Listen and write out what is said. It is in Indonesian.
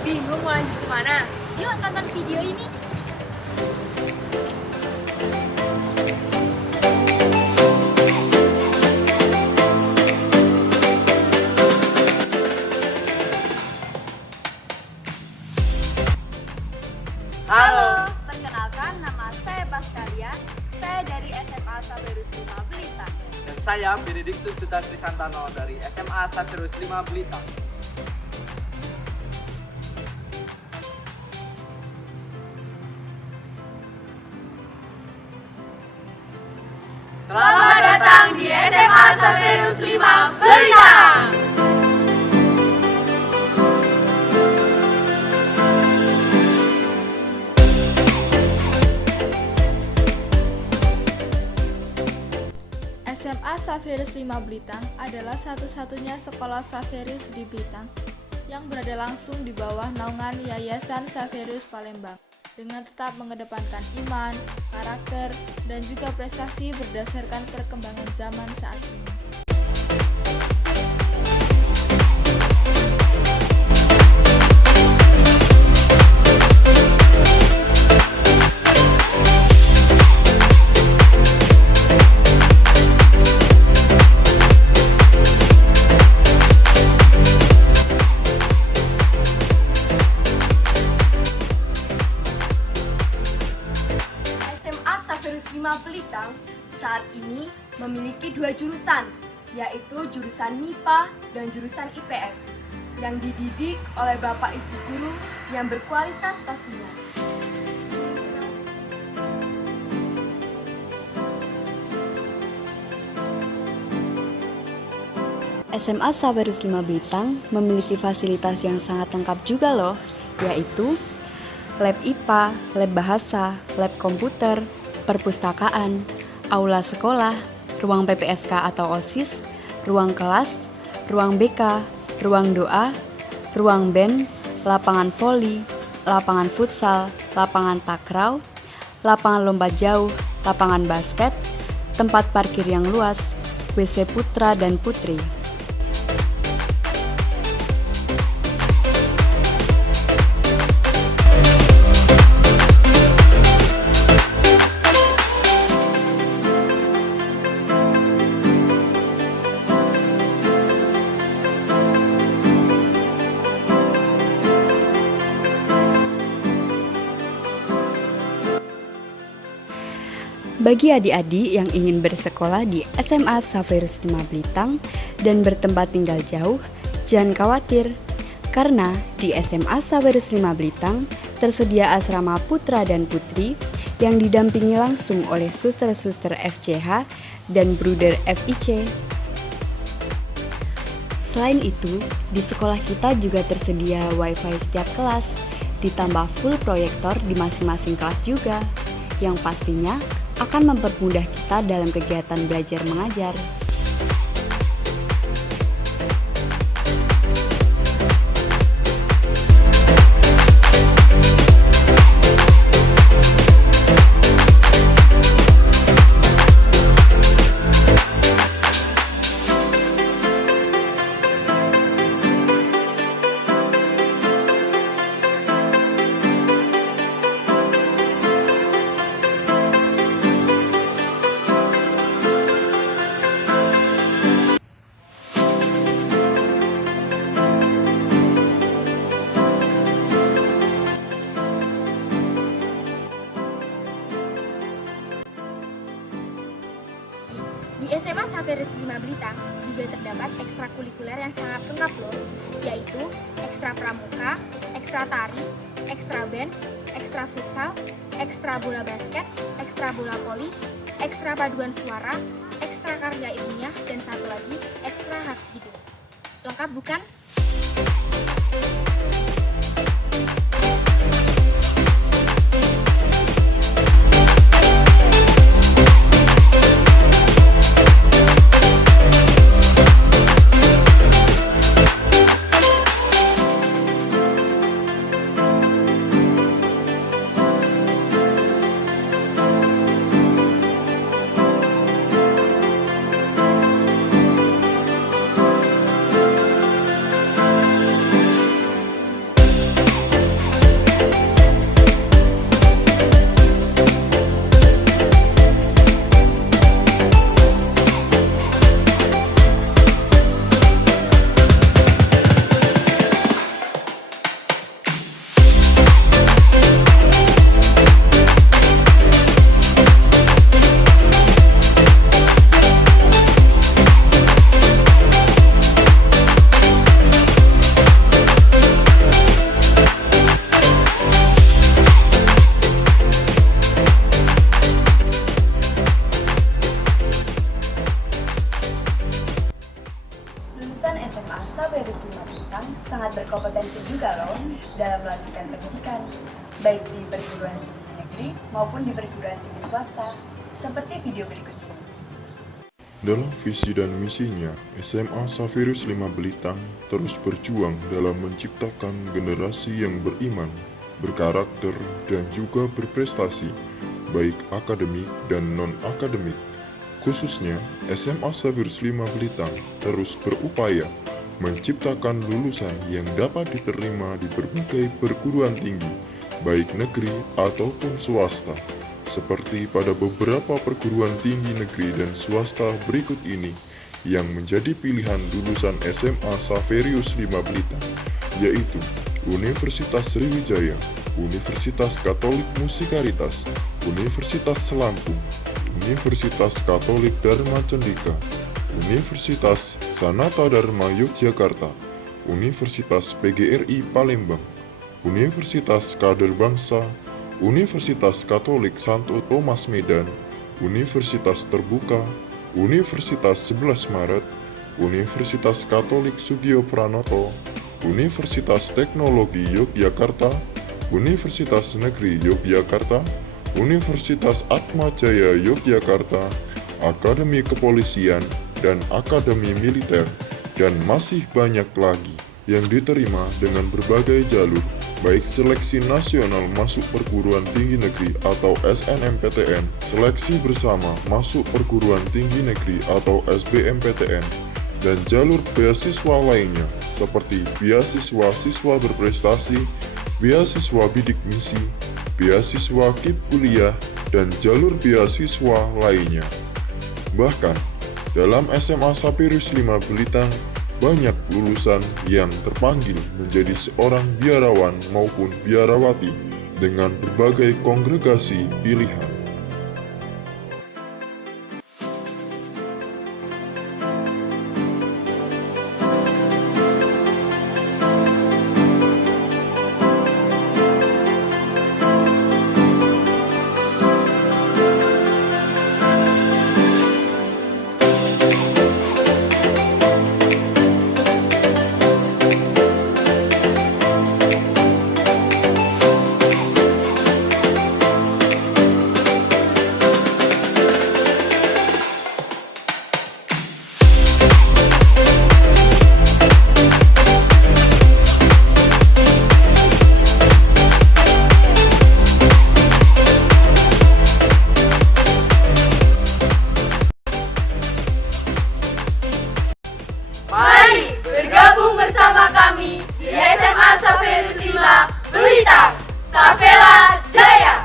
Bingung mau lanjut kemana? Yuk tonton video ini. Halo. Perkenalkan, nama saya Baskalia. Saya dari SMA Saberus 5 Blitar. Dan saya Benediktus Duta Trisantano dari SMA Saverus 5 Blitar. Selamat datang di SMA Saverus 5 Blitar. SMA Saverus 5 Blitang adalah satu-satunya sekolah Saverus di Blitang yang berada langsung di bawah naungan Yayasan Saverus Palembang dengan tetap mengedepankan iman, karakter, dan juga prestasi berdasarkan perkembangan zaman saat ini. SMA Saverus 5 Pelitang saat ini memiliki 2 jurusan, yaitu jurusan MIPA dan jurusan IPS, yang dididik oleh Bapak Ibu Guru yang berkualitas pastinya. SMA Saverus 5 Blitang memiliki fasilitas yang sangat lengkap juga loh, yaitu lab IPA, lab bahasa, lab komputer, perpustakaan, aula sekolah, ruang PPSK atau OSIS, ruang kelas, ruang BK, ruang doa, ruang band, lapangan voli, lapangan futsal, lapangan takraw, lapangan lompat jauh, lapangan basket, tempat parkir yang luas, WC putra dan putri. Bagi adik-adik yang ingin bersekolah di SMA Saverus 5 Blitang dan bertempat tinggal jauh, jangan khawatir. Karena di SMA Saverus 5 Blitang tersedia asrama putra dan putri yang didampingi langsung oleh suster-suster FCH dan bruder FIC. Selain itu, di sekolah kita juga tersedia WiFi setiap kelas, ditambah full proyektor di masing-masing kelas juga, yang pastinya akan mempermudah kita dalam kegiatan belajar mengajar. Di SMA Saverus 5 Blitang juga terdapat ekstrakurikuler yang sangat lengkap loh, yaitu ekstra pramuka, ekstra tari, ekstra band, ekstra futsal, ekstra bola basket, ekstra bola voli, ekstra paduan suara, ekstra karya ilmiah, dan satu lagi ekstra hak hidup. Lengkap bukan? dalam melanjutkan pendidikan, baik di perguruan tinggi negeri maupun di perguruan tinggi swasta, seperti video berikut ini. Dalam visi dan misinya, SMA Xaverius 5 Belitang terus berjuang dalam menciptakan generasi yang beriman, berkarakter, dan juga berprestasi, baik akademik dan non-akademik. Khususnya, SMA Xaverius 5 Belitang terus berupaya menciptakan lulusan yang dapat diterima di berbagai perguruan tinggi, baik negeri ataupun swasta. Seperti pada beberapa perguruan tinggi negeri dan swasta berikut ini yang menjadi pilihan lulusan SMA Xaverius 5 Belitang, yaitu Universitas Sriwijaya, Universitas Katolik Musikaritas, Universitas Lampung, Universitas Katolik Dharma Cendika, Universitas Sanata Dharma Yogyakarta, Universitas PGRI Palembang, Universitas Kader Bangsa, Universitas Katolik Santo Thomas Medan, Universitas Terbuka, Universitas 11 Maret, Universitas Katolik Sugio Pranoto, Universitas Teknologi Yogyakarta, Universitas Negeri Yogyakarta, Universitas Atma Jaya Yogyakarta, Akademi Kepolisian, dan Akademi Militer, dan masih banyak lagi yang diterima dengan berbagai jalur, baik seleksi nasional masuk perguruan tinggi negeri atau SNMPTN, seleksi bersama masuk perguruan tinggi negeri atau SBMPTN, dan jalur beasiswa lainnya seperti beasiswa siswa berprestasi, beasiswa bidik misi, beasiswa KIP kuliah, dan jalur beasiswa lainnya. Bahkan, dalam SMA Xaverius 5 Belitang, banyak lulusan yang terpanggil menjadi seorang biarawan maupun biarawati dengan berbagai kongregasi pilihan. Mari bergabung bersama kami di SMA Xaverius 5 Belitang. Savela Jaya!